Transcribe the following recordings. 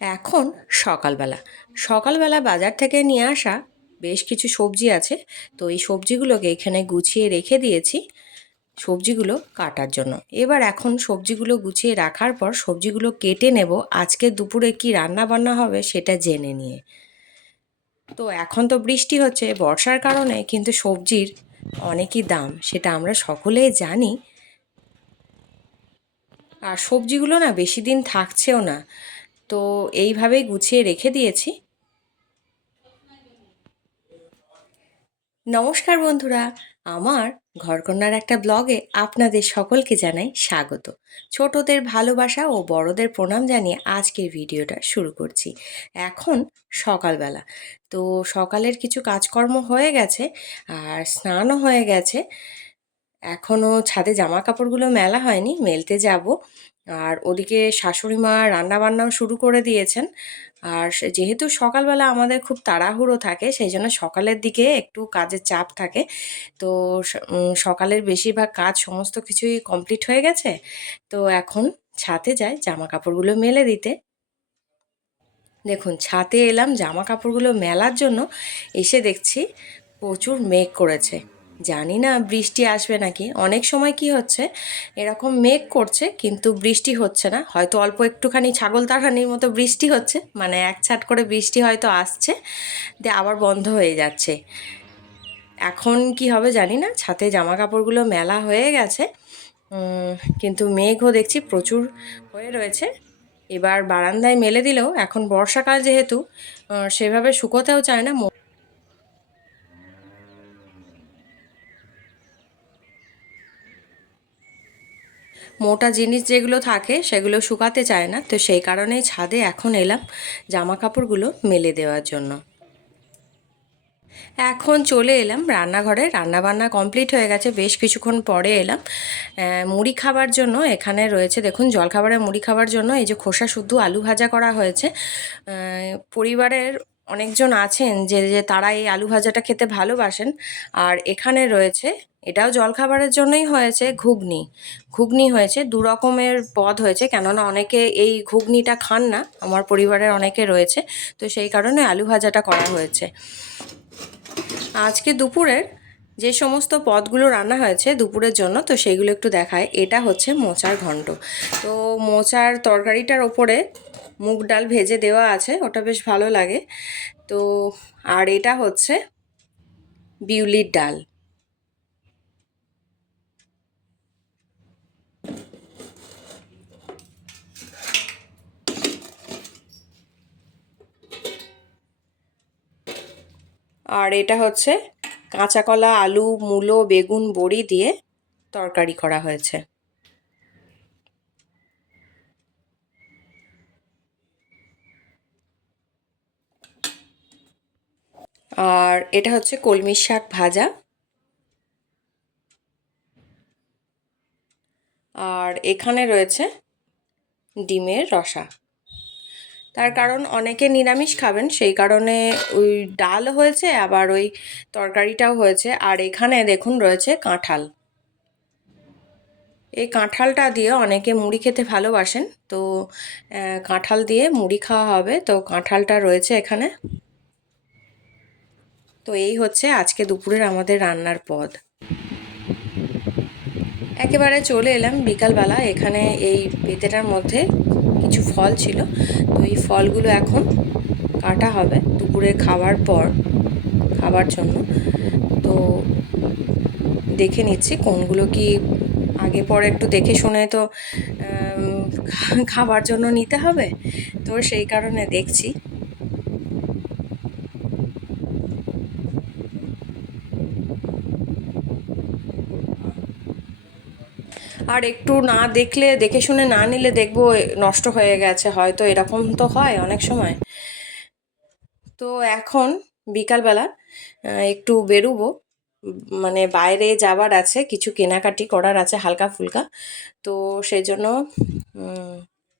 এখন সকালবেলা। সকালবেলা বাজার থেকে নিয়ে আসা বেশ কিছু সবজি আছে। তো এই সবজিগুলোকে এখানে গুছিয়ে রেখে দিয়েছি সবজিগুলো কাটার জন্য। এবার এখন সবজিগুলো গুছিয়ে রাখার পর সবজিগুলো কেটে নেব। আজকে দুপুরে কি রান্না বান্না হবে সেটা জেনে নিয়ে। তো এখন তো বৃষ্টি হচ্ছে, বর্ষার কারণে কিন্তু সবজির অনেকই দাম, সেটা আমরা সকলেই জানি। আর সবজিগুলো না বেশি দিন থাকছেও না। তো এইভাবেই গুছিয়ে রেখে দিয়েছি। নমস্কার বন্ধুরা, আমার ঘরকন্যার একটা ব্লগে আপনাদের সকলকে জানাই স্বাগত। ছোটদের ভালোবাসা ও বড়দের প্রণাম জানিয়ে আজকের ভিডিওটা শুরু করছি। এখন সকালবেলা। তো সকালের কিছু কাজকর্ম হয়ে গেছে আর স্নানও হয়ে গেছে। এখনও ছাদে জামা কাপড়গুলো মেলা হয়নি, মেলতে যাব। আর ওদিকে শাশুড়ি মা রান্নাবান্নাও শুরু করে দিয়েছেন। আর যেহেতু সকালবেলা আমাদের খুব তাড়াহুড়ো থাকে, সেই জন্য সকালের দিকে একটু কাজের চাপ থাকে। তো সকালের বেশিরভাগ কাজ সমস্ত কিছুই কমপ্লিট হয়ে গেছে। তো এখন ছাতে যাই জামা কাপড়গুলো মেলে দিতে। দেখুন ছাতে এলাম জামা কাপড়গুলো মেলার জন্য, এসে দেখছি প্রচুর মেঘ করেছে। জানি না বৃষ্টি আসবে নাকি। অনেক সময় কি হচ্ছে, এরকম মেঘ করছে কিন্তু বৃষ্টি হচ্ছে না। হয়তো অল্প একটুখানি ছাগল তাড়ানির মতো বৃষ্টি হচ্ছে মানে এক ছাট করে বৃষ্টি হয়তো আসছে, দিয়ে আবার বন্ধ হয়ে যাচ্ছে। এখন কি হবে জানি না, ছাতে জামা কাপড়গুলো মেলা হয়ে গেছে কিন্তু মেঘও দেখছি প্রচুর হয়ে রয়েছে। এবার বারান্দায় মেলে দিলেও এখন বর্ষাকাল যেহেতু সেভাবে শুকোতেও চায় না মোটা জিনিস যেগুলো থাকে সেগুলো শুকাতে চায় না। তো সেই কারণেই ছাদে এখন এলাম জামা কাপড়গুলো মেলে দেওয়ার জন্য। এখন চলে এলাম রান্নাঘরে। রান্নাবান্না কমপ্লিট হয়ে গেছে। বেশ কিছুক্ষণ পরে এলাম। মুড়ি খাবার জন্য এখানে রয়েছে, দেখুন জলখাবারে মুড়ি খাবার জন্য এই যে খোসা শুদ্ধ আলু ভাজা করা হয়েছে। পরিবারের অনেকজন আছেন যে যে তারা এই আলু ভাজাটা খেতে ভালোবাসেন। আর এখানে রয়েছে এটাও জলখাবারের জন্যই হয়েছে ঘুগনি। ঘুগনি হয়েছে, দু রকমের পদ হয়েছে, কেননা অনেকে এই ঘুগনিটা খান না, আমার পরিবারের অনেকে রয়েছে, তো সেই কারণে আলু ভাজাটা করা হয়েছে। আজকে দুপুরের যে সমস্ত পদগুলো রান্না হয়েছে দুপুরের জন্য, তো সেইগুলো একটু দেখায়। এটা হচ্ছে মোচার ঘণ্ট। তো মোচার তরকারিটার ওপরে মুগ ডাল ভেজে দেওয়া আছে, ওটা বেশ ভালো লাগে। তো আর এটা হচ্ছে বিউলির ডাল। আর এটা হচ্ছে কাঁচা কলা আলু, মূলো, বেগুন, বড়ি দিয়ে তরকারি করা হয়েছে। আর এটা হচ্ছে কলমির শাক ভাজা। আর এখানে রয়েছে ডিমের রসা। তার কারণ অনেকে নিরামিষ খাবেন, সেই কারণে ওই ডাল হয়েছে, আবার ওই তরকারিটাও হয়েছে। আর এখানে দেখুন রয়েছে কাঁঠাল। এই কাঁঠালটা দিয়ে অনেকে মুড়ি খেতে ভালোবাসেন, তো কাঁঠাল দিয়ে মুড়ি খাওয়া হবে। তো, কাঁঠালটা রয়েছে এখানে। তো, এই হচ্ছে আজকে দুপুরের আমাদের রান্নার পদ। একেবারে চলে এলাম বিকালবেলা। এখানে এই পেতেটার মধ্যে কিছু ফল ছিল। তো এই ফলগুলো এখন কাটা হবে দুপুরে খাওয়ার পর, খাবার জন্য। তো দেখে নিচ্ছি কোনগুলো কি আগে পরে একটু দেখে শুনে তো খাবার জন্য নিতে হবে। তো সেই কারণে দেখছি। আর একটু না দেখলে, দেখে শুনে না নিলে দেখব নষ্ট হয়ে গেছে, হয়তো এরকম তো হয় অনেক সময়। তো এখন বিকালবেলা একটু বেরোবো মানে বাইরে যাবার আছে, কিছু কেনাকাটি করার আছে, হালকা ফুলকা। তো সেই জন্য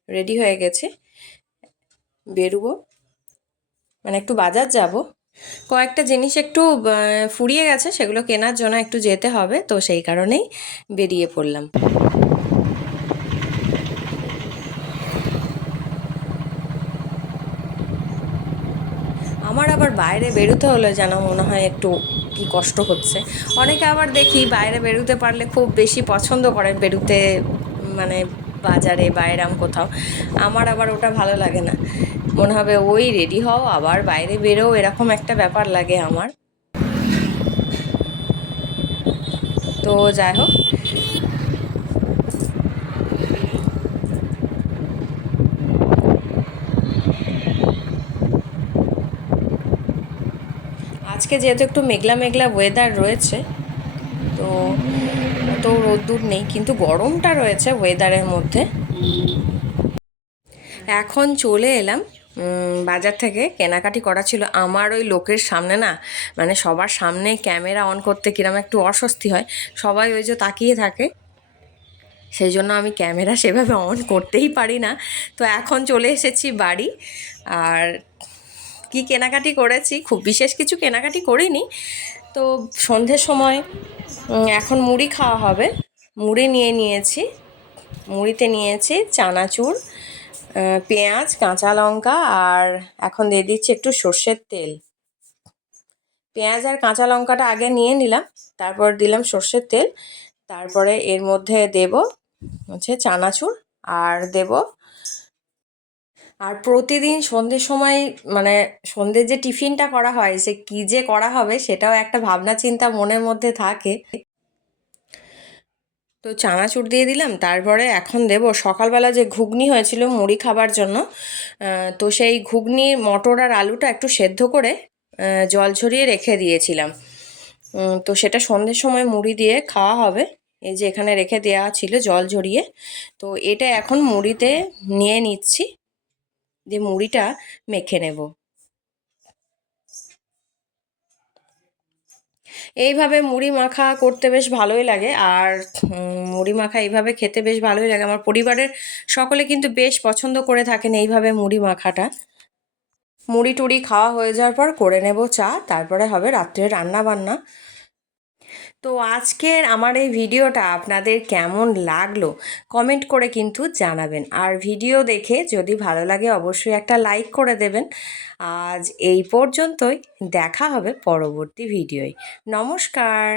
রেডি হয়ে গেছে। বেরোবো মানে একটু বাজার যাব। কয়েকটা জিনিস একটু ফুরিয়ে গেছে, সেগুলো কেনার জন্য একটু যেতে হবে, তো সেই কারণেই বেরিয়ে পড়লাম। আমার আবার বাইরে বেরোতে হলে যেন মনে হয় একটু কি কষ্ট হচ্ছে। অনেকে আবার দেখি বাইরে বেরোতে পারলে খুব বেশি পছন্দ করে বেরোতে মানে বাজারে বা এরম কোথাও। আমার আবার ওটা ভালো লাগে না। মনে হবে, ওই রেডি হও, আবার বাইরে বেরো এরকম একটা ব্যাপার লাগে আমার। তো যাই হোক। আজকে যেহেতু একটু মেঘলা মেঘলা ওয়েদার রয়েছে, তো অত রোদ্দুর নেই, কিন্তু গরমটা রয়েছে ওয়েদারের মধ্যে। এখন চলে এলাম বাজার থেকে কেনাকাটি করা ছিল। আমার ওই লোকের সামনে না মানে সবার সামনে ক্যামেরা অন করতে কিরম একটু অস্বস্তি হয়। সবাই ওই যে তাকিয়ে থাকে। সেই জন্য আমি ক্যামেরা সেভাবে অন করতেই পারি না। তো এখন চলে এসেছি বাড়ি। আর কি কেনাকাটি করেছি, খুব বিশেষ কিছু কেনাকাটি করিনি। তো সন্ধ্যের সময় এখন মুড়ি খাওয়া হবে। মুড়ি নিয়ে নিয়েছি। মুড়িতে নিয়েছি চানাচুর। পেঁয়াজ, কাঁচা লঙ্কা আর এখন দিয়ে দিচ্ছি একটু সর্ষের তেল। পেঁয়াজ আর কাঁচা লঙ্কাটা আগে নিয়ে নিলাম, তারপর দিলাম সর্ষের তেল। তারপরে এর মধ্যে দেব হচ্ছে চানাচুর আর দেব আর প্রতিদিন সন্ধ্যের সময় মানে সন্ধ্যের যে টিফিনটা করা হয়, সে কী যে করা হবে সেটাও একটা ভাবনা চিন্তা মনের মধ্যে থাকে। তো চানাচুর দিয়ে দিলাম, তারপরে এখন দেব সকালবেলা যে ঘুগনি হয়েছিল মুড়ি খাবার জন্য তো সেই ঘুগনি, মটর আর আলুটা একটু সেদ্ধ করে জল ঝরিয়ে রেখে দিয়েছিলাম। তো সেটা সন্ধ্যের সময় মুড়ি দিয়ে খাওয়া হবে। এই যে এখানে রেখে দেওয়া ছিল জল ঝরিয়ে। তো এটা এখন মুড়িতে নিয়ে নিচ্ছি, দিয়ে মুড়িটা মেখে নেব। এইভাবে মুড়ি মাখা করতে বেশ ভালোই লাগে আর মুড়ি মাখা এইভাবে খেতে বেশ ভালোই লাগে। আমার পরিবারের সকলে কিন্তু বেশ পছন্দ করে থাকেন এইভাবে মুড়ি মাখাটা। মুড়ি টুড়ি খাওয়া হয়ে যাওয়ার পর করে নেব চা, তারপরে হবে রাত্রে রান্না বান্না তো আজকের আমার এই ভিডিওটা আপনাদের কেমন লাগল কমেন্ট করে কিন্তু জানাবেন। আর ভিডিও দেখে যদি ভালো লাগে অবশ্যই একটা লাইক করে দেবেন। আজ এই পর্যন্তই, দেখা হবে পরবর্তী ভিডিওয়। নমস্কার।